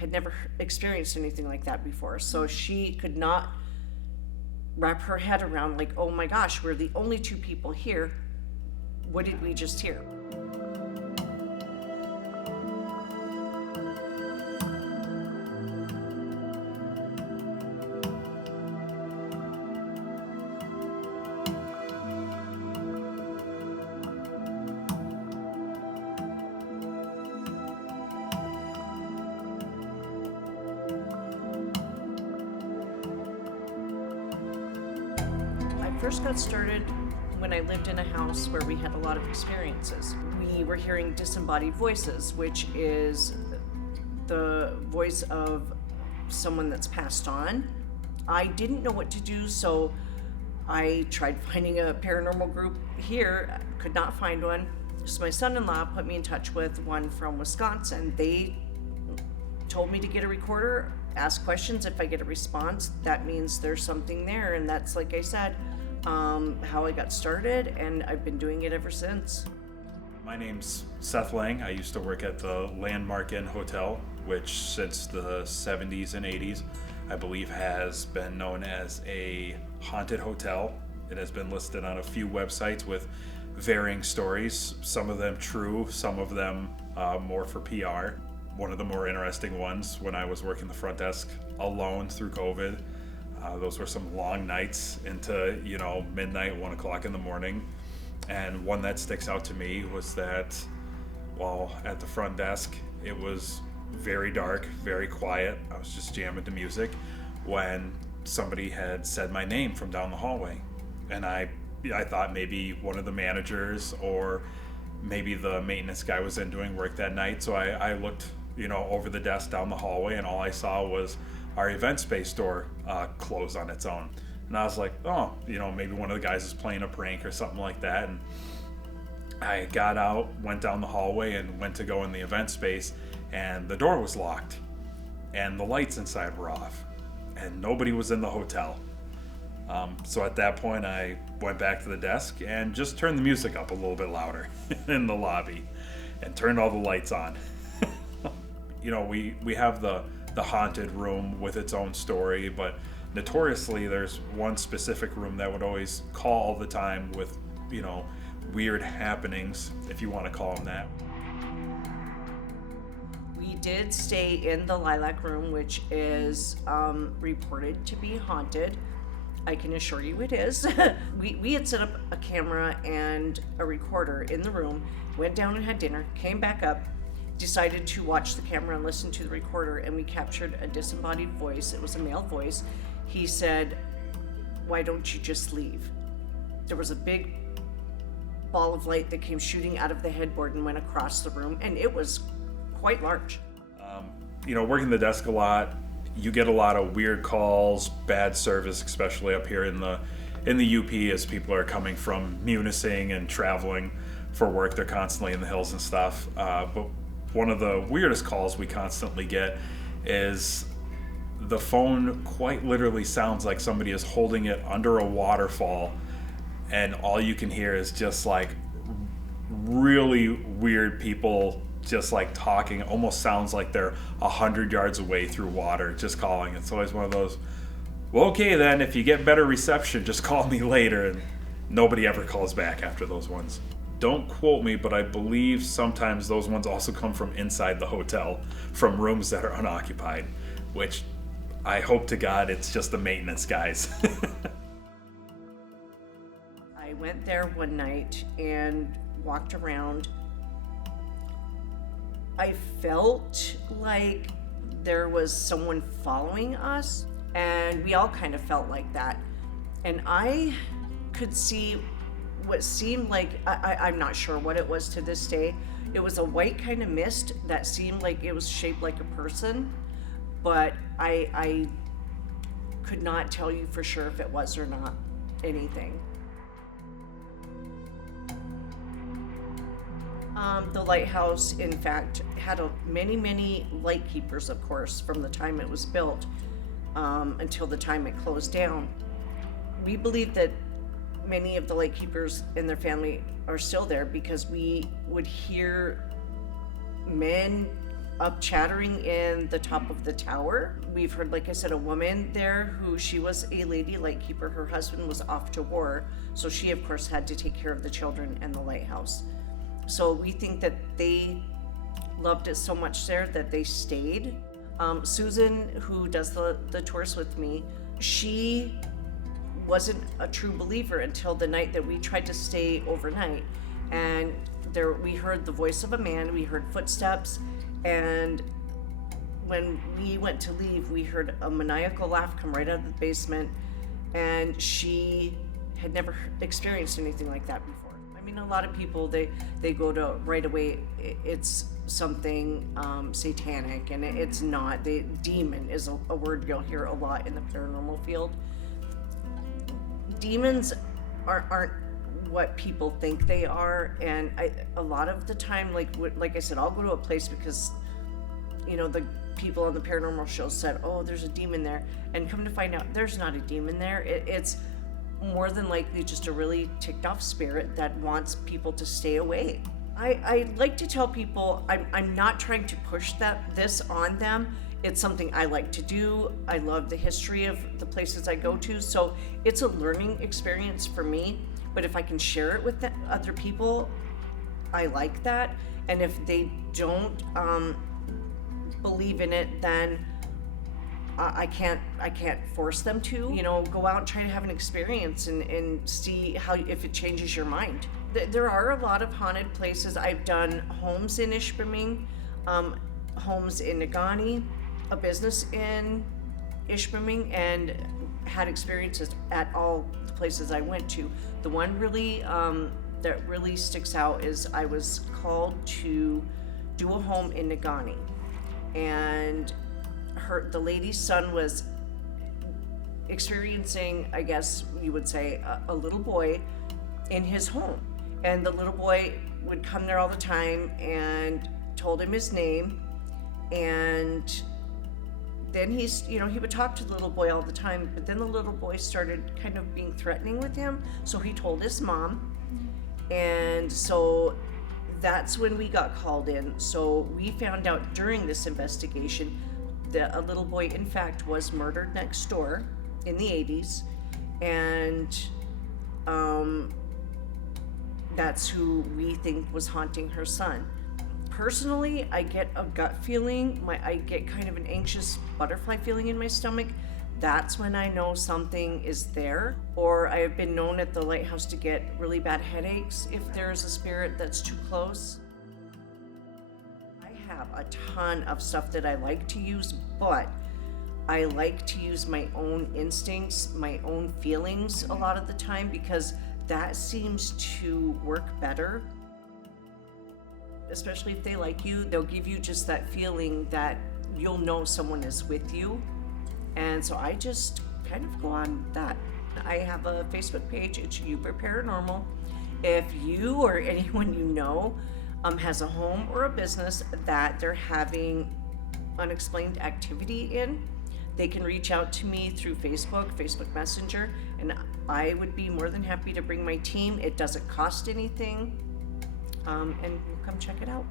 had never experienced anything like that before. So she could not wrap her head around, like, oh my gosh, we're the only two people here. What did we just hear? First got started when I lived in a house where we had a lot of experiences. We were hearing disembodied voices, which is the voice of someone that's passed on. I didn't know what to do, so I tried finding a paranormal group here, could not find one. So my son-in-law put me in touch with one from Wisconsin. They told me to get a recorder, ask questions. If I get a response, that means there's something there, and that's, like I said, how I got started, and I've been doing it ever since. My name's Seth Lange. I used to work at the Landmark Inn Hotel, which since the 70s and 80s, I believe has been known as a haunted hotel. It has been listed on a few websites with varying stories, some of them true, some of them more for PR. One of the more interesting ones, when I was working the front desk alone through COVID, those were some long nights into, midnight, 1 o'clock in the morning. And one that sticks out to me was that while at the front desk, it was very dark, very quiet. I was just jamming to music when somebody had said my name from down the hallway. And I thought maybe one of the managers or maybe the maintenance guy was in doing work that night. So I looked, over the desk down the hallway, and all I saw was our event space door closed on its own. And I was like, oh, maybe one of the guys is playing a prank or something like that. And I got out, went down the hallway, and went to go in the event space, and the door was locked, and the lights inside were off, and nobody was in the hotel. So at that point, I went back to the desk and just turned the music up a little bit louder in the lobby and turned all the lights on. We have the haunted room with its own story, but notoriously there's one specific room that would always call all the time with, weird happenings, if you want to call them that. We did stay in the lilac room, which is reported to be haunted. I can assure you it is. We had set up a camera and a recorder in the room, went down and had dinner, came back up, decided to watch the camera and listen to the recorder, and we captured a disembodied voice. It was a male voice. He said, "Why don't you just leave?" There was a big ball of light that came shooting out of the headboard and went across the room, and it was quite large. Working the desk a lot, you get a lot of weird calls, bad service, especially up here in the UP, as people are coming from Munising and traveling for work. They're constantly in the hills and stuff. But one of the weirdest calls we constantly get is the phone quite literally sounds like somebody is holding it under a waterfall, and all you can hear is just like really weird people just like talking. It almost sounds like they're 100 yards away through water just calling. It's always one of those, well, okay then, if you get better reception, just call me later. And nobody ever calls back after those ones. Don't quote me, but I believe sometimes those ones also come from inside the hotel, from rooms that are unoccupied, which I hope to God it's just the maintenance guys. I went there one night and walked around. I felt like there was someone following us, and we all kind of felt like that. And I could see what seemed like, I'm not sure what it was to this day. It was a white kind of mist that seemed like it was shaped like a person, but I could not tell you for sure if it was or not anything. The lighthouse, in fact, had many light keepers, of course, from the time it was built until the time it closed down. We believe that many of the light keepers and their family are still there because we would hear men up chattering in the top of the tower. We've heard, like I said, a woman there who she was a lady lightkeeper. Her husband was off to war, so she of course had to take care of the children and the lighthouse. So we think that they loved it so much there that they stayed. Susan, who does the tours with me, she wasn't a true believer until the night that we tried to stay overnight. And there we heard the voice of a man, we heard footsteps, and when we went to leave, we heard a maniacal laugh come right out of the basement, and she had never experienced anything like that before. I mean, a lot of people, they go to right away, it's something satanic, and it's not. Demon is a word you'll hear a lot in the paranormal field. Demons aren't what people think they are, and a lot of the time, like I said, I'll go to a place because, you know, the people on the paranormal show said, oh, there's a demon there, and come to find out there's not a demon there. It's more than likely just a really ticked off spirit that wants people to stay away. I like to tell people I'm not trying to push this on them. It's something I like to do. I love the history of the places I go to, so it's a learning experience for me. But if I can share it with other people, I like that. And if they don't believe in it, then I can't force them to. You know, go out and try to have an experience and see if it changes your mind. There are a lot of haunted places. I've done homes in Ishpeming, homes in Negaunee, a business in Ishpeming, and had experiences at all the places I went to. The one really that really sticks out is I was called to do a home in Negaunee, and the lady's son was experiencing, I guess you would say, a little boy in his home. And the little boy would come there all the time and told him his name, and then he would talk to the little boy all the time, but then the little boy started kind of being threatening with him, so he told his mom, and so that's when we got called in. So we found out during this investigation that a little boy, in fact, was murdered next door in the 80s, and that's who we think was haunting her son. Personally, I get a gut feeling, I get kind of an anxious butterfly feeling in my stomach. That's when I know something is there. Or I have been known at the lighthouse to get really bad headaches if there's a spirit that's too close. I have a ton of stuff that I like to use, but I like to use my own instincts, my own feelings a lot of the time, because that seems to work better. Especially if they like you, they'll give you just that feeling that you'll know someone is with you. And so I just kind of go on that. I have a Facebook page, it's Yooper Paranormal. If you or anyone you know has a home or a business that they're having unexplained activity in, they can reach out to me through Facebook Messenger, and I would be more than happy to bring my team. It doesn't cost anything, and we'll come check it out.